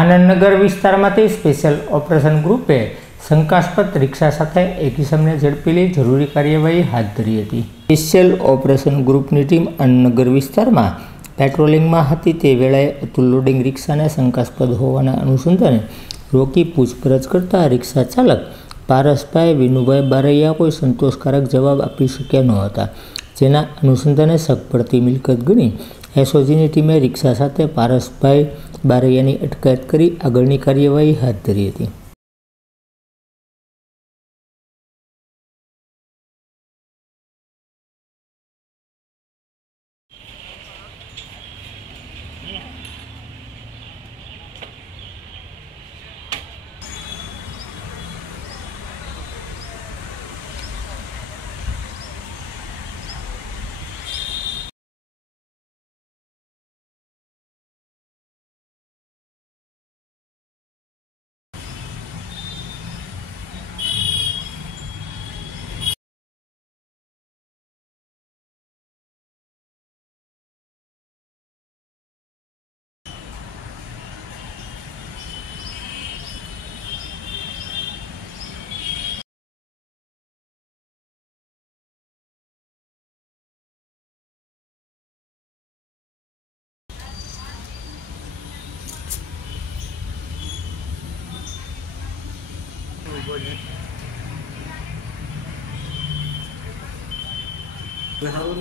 આનંદનગર વિસ્તારમાંથી special operation ગ્રુપે શંકાસ્પદ રિક્ષા સાથે એક ઇસમને ઝડપી લઈ જરૂરી કાર્યવાહી હાથ ધરી હતી। સ્પેશિયલ ઓપરેશન ગ્રુપની ટીમ આનંદનગર વિસ્તારમાં પેટ્રોલિંગમાં હતી તે વેળાએ અતુલ લોડિંગ રિક્ષાને શંકાસ્પદ હોવાના અનુસંધાને રોકી પૂછપરછ કરતા રિક્ષા ચાલક પારસભાઈ વિનુભાઈ બારૈયા કોઈ સંતોષકારક જવાબ આપી શક્યા ન હતા, જેના અનુસંધાને શક પડતી મિલકત ગણી એસઓજીની ટીમે રિક્ષા સાથે પારસભાઈ બારૈયાની અટકાયત કરી આગળની કાર્યવાહી હાથ ધરી હતી। Dejaron,